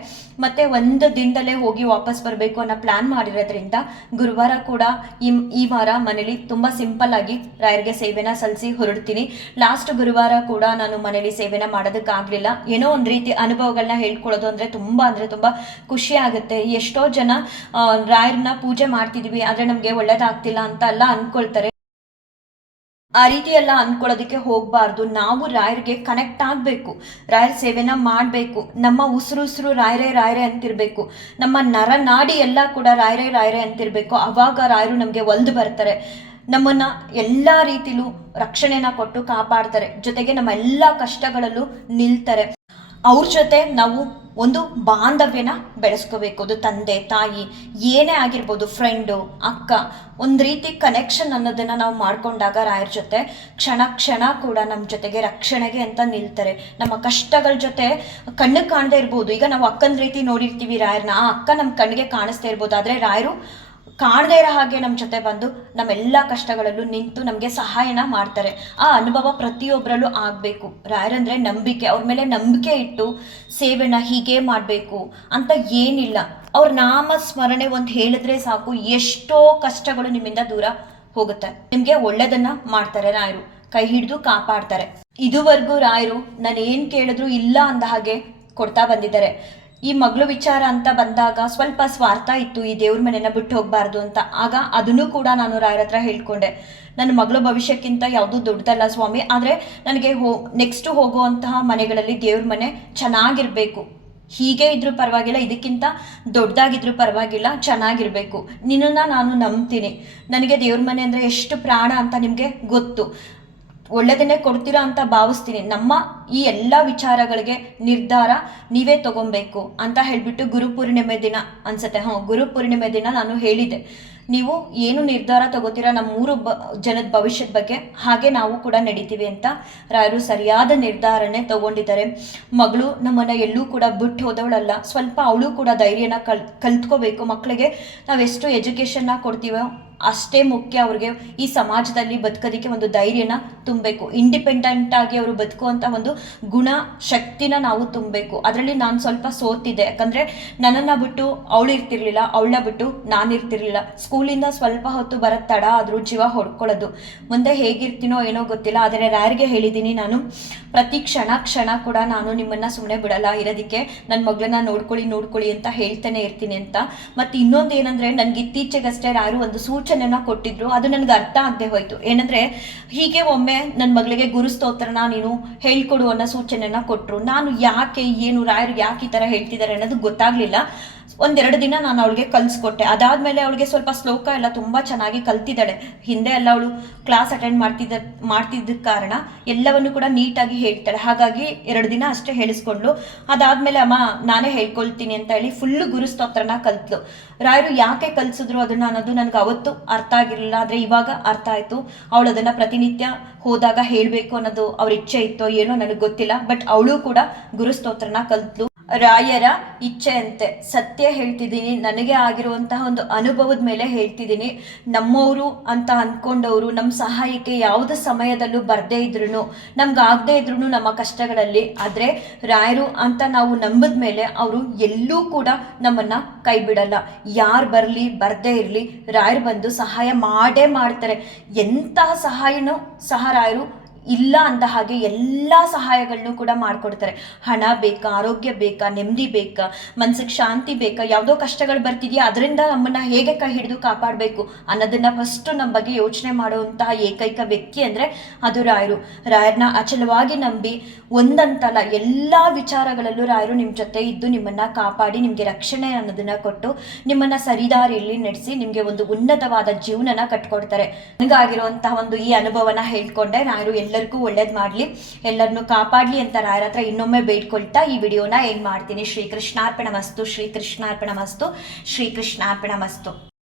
ಮತ್ತು ಒಂದು ದಿನದಲ್ಲೇ ಹೋಗಿ ವಾಪಸ್ ಬರಬೇಕು ಅನ್ನೋ ಪ್ಲ್ಯಾನ್ ಮಾಡಿರೋದ್ರಿಂದ ಗುರುವಾರ ಕೂಡ ಈ ಈ ವಾರ ಮನೇಲಿ ತುಂಬ ಸಿಂಪಲ್ ಆಗಿ ರಾಯರಿಗೆ ಸೇವೆನ ಸಲ್ಲಿಸಿ ಹೊರಡ್ತೀನಿ. ಲಾಸ್ಟ್ ಗುರುವಾರ ಕೂಡ ನಾನು ಮನೇಲಿ ಸೇವೆನ ಮಾಡೋದಕ್ಕಾಗಲಿಲ್ಲ. ಏನೋ ಒಂದು ರೀತಿ ಅನುಭವಗಳನ್ನ ಹೇಳ್ಕೊಳ್ಳೋದು ಅಂದರೆ ತುಂಬ ಅಂದರೆ ತುಂಬ ಖುಷಿ ಆಗುತ್ತೆ. ಎಷ್ಟೋ ಜನ ರಾಯರನ್ನ ಪೂಜೆ ಮಾಡ್ತಿದ್ದೀವಿ ಆದರೆ ನಮಗೆ ಒಳ್ಳೇದಾಗ್ತಿಲ್ಲ ಅಂತ ಎಲ್ಲ ಅನ್ಕೊಳ್ತಾರೆ. ಆ ರೀತಿ ಎಲ್ಲ ಅನ್ಕೊಳ್ಳೋದಕ್ಕೆ ಹೋಗಬಾರ್ದು. ನಾವು ರಾಯರಿಗೆ ಕನೆಕ್ಟ್ ಆಗಬೇಕು. ರಾಯರ ಸೇವೆನ ಮಾಡಬೇಕು. ನಮ್ಮ ಉಸಿರು ಉಸಿರು ರಾಯರೇ ರಾಯರೇ ಅಂತಿರಬೇಕು. ನಮ್ಮ ನರನಾಡಿ ಎಲ್ಲ ಕೂಡ ರಾಯರೇ ರಾಯರೇ ಅಂತಿರಬೇಕು. ಆವಾಗ ರಾಯರು ನಮಗೆ ಒಲ್ದು ಬರ್ತಾರೆ. ನಮ್ಮನ್ನ ಎಲ್ಲ ರೀತಿಲೂ ರಕ್ಷಣೆನ ಕೊಟ್ಟು ಕಾಪಾಡ್ತಾರೆ. ಜೊತೆಗೆ ನಮ್ಮ ಎಲ್ಲ ಕಷ್ಟಗಳಲ್ಲೂ ನಿಲ್ತಾರೆ. ಅವ್ರ ಜೊತೆ ನಾವು ಒಂದು ಬಾಂಧವ್ಯನ ಬೆಳೆಸ್ಕೋಬೇಕು. ಅದು ತಂದೆ, ತಾಯಿ, ಏನೇ ಆಗಿರ್ಬೋದು ಫ್ರೆಂಡು ಅಕ್ಕ. ಒಂದು ರೀತಿ ಕನೆಕ್ಷನ್ ಅನ್ನೋದನ್ನು ನಾವು ಮಾಡ್ಕೊಂಡಾಗ ರಾಯರ ಜೊತೆ ಕ್ಷಣ ಕ್ಷಣ ಕೂಡ ನಮ್ಮ ಜೊತೆಗೆ ರಕ್ಷಣೆಗೆ ಅಂತ ನಿಲ್ತಾರೆ. ನಮ್ಮ ಕಷ್ಟಗಳ ಜೊತೆ ಕಣ್ಣಿಗೆ ಕಾಣದೇ ಇರ್ಬೋದು. ಈಗ ನಾವು ಅಕ್ಕನ ರೀತಿ ನೋಡಿರ್ತೀವಿ ರಾಯರ್ನ. ಆ ಅಕ್ಕ ನಮ್ಮ ಕಣ್ಣಿಗೆ ಕಾಣಿಸ್ತಾ ಇರ್ಬೋದು. ಆದರೆ ರಾಯರು ಕಾಣದೇ ಇರೋ ಹಾಗೆ ನಮ್ಮ ಜೊತೆ ಬಂದು ನಮ್ಮೆಲ್ಲ ಕಷ್ಟಗಳಲ್ಲೂ ನಿಂತು ನಮಗೆ ಸಹಾಯನ ಮಾಡ್ತಾರೆ. ಆ ಅನುಭವ ಪ್ರತಿಯೊಬ್ಬರಲ್ಲೂ ಆಗಬೇಕು. ರಾಯರಂದರೆ ನಂಬಿಕೆ, ಅವ್ರ ಮೇಲೆ ನಂಬಿಕೆ ಇಟ್ಟು ಸೇವೆನ ಹೀಗೆ ಮಾಡಬೇಕು ಅಂತ ಏನಿಲ್ಲ. ಅವ್ರ ನಾಮ ಸ್ಮರಣೆ ಒಂದು ಹೇಳಿದ್ರೆ ಸಾಕು, ಎಷ್ಟೋ ಕಷ್ಟಗಳು ನಿಮ್ಮಿಂದ ದೂರ ಹೋಗುತ್ತೆ. ನಿಮಗೆ ಒಳ್ಳೇದನ್ನ ಮಾಡ್ತಾರೆ ರಾಯರು, ಕೈ ಹಿಡಿದು ಕಾಪಾಡ್ತಾರೆ. ಇದುವರೆಗೂ ರಾಯರು ನಾನು ಏನು ಕೇಳಿದ್ರು ಇಲ್ಲ ಅಂದ ಹಾಗೆ ಕೊಡ್ತಾ ಬಂದಿದ್ದಾರೆ. ಈ ಮಗಳು ವಿಚಾರ ಅಂತ ಬಂದಾಗ ಸ್ವಲ್ಪ ಸ್ವಾರ್ಥ ಇತ್ತು ಈ ದೇವ್ರ ಮನೆನ ಬಿಟ್ಟು ಹೋಗಬಾರ್ದು ಅಂತ. ಆಗ ಅದನ್ನು ಕೂಡ ನಾನು ರಾಯರ ಹತ್ರ ಹೇಳ್ಕೊಂಡೆ. ನನ್ನ ಮಗಳ ಭವಿಷ್ಯಕ್ಕಿಂತ ಯಾವುದೂ ದೊಡ್ಡದಲ್ಲ ಸ್ವಾಮಿ, ಆದರೆ ನನಗೆ ಹೋ ನೆಕ್ಸ್ಟ್ ಹೋಗುವಂತಹ ಮನೆಗಳಲ್ಲಿ ದೇವ್ರ ಮನೆ ಚೆನ್ನಾಗಿರಬೇಕು. ಹೀಗೆ ಇದ್ರೂ ಪರವಾಗಿಲ್ಲ, ಇದಕ್ಕಿಂತ ದೊಡ್ಡದಾಗಿದ್ರೂ ಪರವಾಗಿಲ್ಲ, ಚೆನ್ನಾಗಿರಬೇಕು. ನಿನ್ನನ್ನು ನಾನು ನಂಬ್ತೀನಿ. ನನಗೆ ದೇವ್ರ ಮನೆ ಅಂದರೆ ಎಷ್ಟು ಪ್ರಾಣ ಅಂತ ನಿಮಗೆ ಗೊತ್ತು. ಒಳ್ಳೆಯದನ್ನೇ ಕೊಡ್ತೀರಾ ಅಂತ ಭಾವಿಸ್ತೀನಿ. ನಮ್ಮ ಈ ಎಲ್ಲ ವಿಚಾರಗಳಿಗೆ ನಿರ್ಧಾರ ನೀವೇ ತಗೊಬೇಕು ಅಂತ ಹೇಳಿಬಿಟ್ಟು ಗುರುಪೂರ್ಣಿಮೆ ದಿನ ಅನ್ಸುತ್ತೆ. ಹ್ಞೂ ಗುರುಪೂರ್ಣಿಮೆ ದಿನ ನಾನು ಹೇಳಿದೆ ನೀವು ಏನು ನಿರ್ಧಾರ ತಗೋತೀರಾ ನಮ್ಮ ಮೂರು ಬ, ಜನದ ಭವಿಷ್ಯದ ಬಗ್ಗೆ, ಹಾಗೆ ನಾವು ಕೂಡ ನಡೀತೀವಿ ಅಂತ ರಾಯರು ಸರಿಯಾದ ನಿರ್ಧಾರನೇ ತಗೊಂಡಿದ್ದಾರೆ. ಮಗಳು ನಮ್ಮನ್ನು ಎಲ್ಲೂ ಕೂಡ ಬಿಟ್ಟು ಹೋದವಳಲ್ಲ. ಸ್ವಲ್ಪ ಅವಳು ಕೂಡ ಧೈರ್ಯನ ಕಲ್, ಕಲ್ತ್ಕೋಬೇಕು. ಮಕ್ಕಳಿಗೆ ನಾವೆಷ್ಟು ಎಜುಕೇಷನ್ನ ಕೊಡ್ತೀವೋ ಅಷ್ಟೇ ಮುಖ್ಯ ಅವ್ರಿಗೆ ಈ ಸಮಾಜದಲ್ಲಿ ಬದುಕೋದಕ್ಕೆ ಒಂದು ಧೈರ್ಯನ ತುಂಬಬೇಕು. ಇಂಡಿಪೆಂಡೆಂಟ್ ಆಗಿ ಅವರು ಬದುಕುವಂಥ ಒಂದು ಗುಣ ಶಕ್ತಿನ ನಾವು ತುಂಬಬೇಕು. ಅದರಲ್ಲಿ ನಾನು ಸ್ವಲ್ಪ ಸೋತಿದ್ದೆ. ಯಾಕಂದರೆ ನನ್ನನ್ನು ಬಿಟ್ಟು ಅವಳು ಇರ್ತಿರ್ಲಿಲ್ಲ, ಅವಳನ್ನ ಬಿಟ್ಟು ನಾನು ಇರ್ತಿರ್ಲಿಲ್ಲ. ಸ್ಕೂಲಿಂದ ಸ್ವಲ್ಪ ಹೊತ್ತು ಬರೋ ತಡ, ಆದರೂ ಜೀವ ಹೊಡ್ಕೊಳ್ಳೋದು. ಮುಂದೆ ಹೇಗಿರ್ತೀನೋ ಏನೋ ಗೊತ್ತಿಲ್ಲ, ಆದರೆ ಯಾರಿಗೆ ಹೇಳಿದ್ದೀನಿ ನಾನು. ಪ್ರತಿ ಕ್ಷಣ ಕ್ಷಣ ಕೂಡ ನಾನು ನಿಮ್ಮನ್ನು ಸುಮ್ಮನೆ ಬಿಡಲ್ಲ. ಇರೋದಕ್ಕೆ ನನ್ನ ಮಗಳನ್ನ ನೋಡ್ಕೊಳ್ಳಿ ನೋಡ್ಕೊಳ್ಳಿ ಅಂತ ಹೇಳ್ತಾನೆ ಇರ್ತೀನಿ ಅಂತ. ಮತ್ತು ಇನ್ನೊಂದು ಏನಂದರೆ, ನನಗೆ ಇತ್ತೀಚೆಗಷ್ಟೇ ಯಾರು ಒಂದು ಸೂಚನೆನ ಕೊಟ್ಟಿದ್ರು. ಅದು ನನಗೆ ಅರ್ಥ ಆಗದೆ ಹೋಯ್ತು. ಏನಂದ್ರೆ, ಹೀಗೆ ಒಮ್ಮೆ ನನ್ನ ಮಗಳಿಗೆ ಗುರುಸ್ತೋತ್ರನ ನೀನು ಹೇಳ್ಕೊಡು ಅನ್ನೋ ಸೂಚನೆನ ಕೊಟ್ಟರು ನಾನು ಯಾಕೆ, ಏನು, ರಾಯರು ಯಾಕೆ ಈ ಥರ ಹೇಳ್ತಿದ್ದಾರೆ ಅನ್ನೋದು ಗೊತ್ತಾಗಲಿಲ್ಲ. ಒಂದೆರಡು ದಿನ ನಾನು ಅವಳಿಗೆ ಕಲಿಸ್ಕೊಟ್ಟೆ. ಅದಾದಮೇಲೆ ಅವಳಿಗೆ ಸ್ವಲ್ಪ ಶ್ಲೋಕ ಎಲ್ಲ ತುಂಬ ಚೆನ್ನಾಗಿ ಕಲ್ತಿದ್ದಾಳೆ. ಹಿಂದೆ ಎಲ್ಲ ಅವಳು ಕ್ಲಾಸ್ ಅಟೆಂಡ್ ಮಾಡ್ತಿದ್ದ ಮಾಡ್ತಿದ್ದ ಕಾರಣ ಎಲ್ಲವನ್ನು ಕೂಡ ನೀಟಾಗಿ ಹೇಳ್ತಾಳೆ. ಹಾಗಾಗಿ ಎರಡು ದಿನ ಅಷ್ಟೇ ಹೇಳಿಸ್ಕೊಂಡ್ಲು ಅದಾದಮೇಲೆ ಅಮ್ಮ, ನಾನೇ ಹೇಳ್ಕೊಳ್ತೀನಿ ಅಂತ ಹೇಳಿ ಫುಲ್ಲು ಗುರುಸ್ತೋತ್ರನ ಕಲ್ತ್ಲು ರಾಯರು ಯಾಕೆ ಕಲಿಸಿದ್ರು ಅದನ್ನು ಅನ್ನೋದು ನನಗೆ ಅವತ್ತು ಅರ್ಥ ಆಗಿರಲಿಲ್ಲ. ಆದರೆ ಇವಾಗ ಅರ್ಥ ಆಯಿತು. ಅವಳು ಅದನ್ನು ಪ್ರತಿನಿತ್ಯ ಹೋದಾಗ ಹೇಳಬೇಕು ಅನ್ನೋದು ಅವ್ರ ಇಚ್ಛೆ ಇತ್ತೋ ಏನೋ ನನಗೆ ಗೊತ್ತಿಲ್ಲ. ಬಟ್ ಅವಳು ಕೂಡ ಗುರುಸ್ತೋತ್ರನ ಕಲ್ತ್ಲು ರಾಯರ ಇಚ್ಛೆಯಂತೆ ಸತ್ಯ ಹೇಳ್ತಿದ್ದೀನಿ, ನನಗೆ ಆಗಿರುವಂತಹ ಒಂದು ಅನುಭವದ ಮೇಲೆ ಹೇಳ್ತಿದ್ದೀನಿ. ನಮ್ಮವರು ಅಂತ ಅಂದ್ಕೊಂಡವರು ನಮ್ಮ ಸಹಾಯಕ್ಕೆ ಯಾವುದೇ ಸಮಯದಲ್ಲೂ ಬರದೇ ಇದ್ರು ನಮ್ಗೆ ಆಗದೇ ಇದ್ರು ನಮ್ಮ ಕಷ್ಟಗಳಲ್ಲಿ. ಆದರೆ ರಾಯರು ಅಂತ ನಾವು ನಂಬಿದ ಮೇಲೆ ಅವರು ಎಲ್ಲೂ ಕೂಡ ನಮ್ಮನ್ನು ಕೈ ಬಿಡಲ್ಲ ಯಾರು ಬರಲಿ, ಬರದೇ ಇರಲಿ, ರಾಯರು ಬಂದು ಸಹಾಯ ಮಾಡೇ ಮಾಡ್ತಾರೆ. ಎಂತಹ ಸಹಾಯನೂ ಸಹ ರಾಯರು ಇಲ್ಲ ಅಂದ ಹಾಗೆ ಎಲ್ಲ ಸಹಾಯಗಳನ್ನು ಕೂಡ ಮಾಡಿಕೊಡ್ತಾರೆ. ಹಣ ಬೇಕಾ, ಆರೋಗ್ಯ ಬೇಕಾ, ನೆಮ್ಮದಿ ಬೇಕಾ, ಮನ್ಸಿಗೆ ಶಾಂತಿ ಬೇಕಾ, ಯಾವುದೋ ಕಷ್ಟಗಳು ಬರ್ತಿದೆಯಾ, ಅದರಿಂದ ನಮ್ಮನ್ನ ಹೇಗೆ ಕೈ ಹಿಡಿದು ಕಾಪಾಡಬೇಕು ಅನ್ನೋದನ್ನ ಫಸ್ಟು ನಮ್ಮ ಬಗ್ಗೆ ಯೋಚನೆ ಮಾಡುವಂತಹ ಏಕೈಕ ವ್ಯಕ್ತಿ ಅಂದರೆ ಅದು ರಾಯರು. ರಾಯರನ್ನ ಅಚಲವಾಗಿ ನಂಬಿ ಒಂದಂತಲ್ಲ ಎಲ್ಲ ವಿಚಾರಗಳಲ್ಲೂ ರಾಯರು ನಿಮ್ಮ ಜೊತೆ ಇದ್ದು ನಿಮ್ಮನ್ನು ಕಾಪಾಡಿ ನಿಮಗೆ ರಕ್ಷಣೆ ಅನ್ನೋದನ್ನು ಕೊಟ್ಟು ನಿಮ್ಮನ್ನು ಸರಿದಾರಿಯಲ್ಲಿ ನಡೆಸಿ ನಿಮಗೆ ಒಂದು ಉನ್ನತವಾದ ಜೀವನನ ಕಟ್ಕೊಡ್ತಾರೆ. ನನಗಾಗಿರುವಂತಹ ಒಂದು ಈ ಅನುಭವನ ಹೇಳ್ಕೊಂಡೆ. ರಾಯರು ಎಲ್ಲರಿಗೂ ಒಳ್ಳೇದು ಮಾಡಲಿ. ಎಲ್ಲರನ್ನೂ ಕಾಪಾಡಲಿ ಅಂತ ರಾಯರ ಹತ್ರ ಇನ್ನೊಮ್ಮೆ ಬೇಡ್ಕೊಳ್ತಾ ಈ ವಿಡಿಯೋನ ಏನು ಮಾಡ್ತೀನಿ. ಶ್ರೀಕೃಷ್ಣಾರ್ಪಣ ಮಸ್ತು ಶ್ರೀಕೃಷ್ಣಾರ್ಪಣ ಮಸ್ತು ಶ್ರೀಕೃಷ್ಣಾರ್ಪಣ ಮಸ್ತು.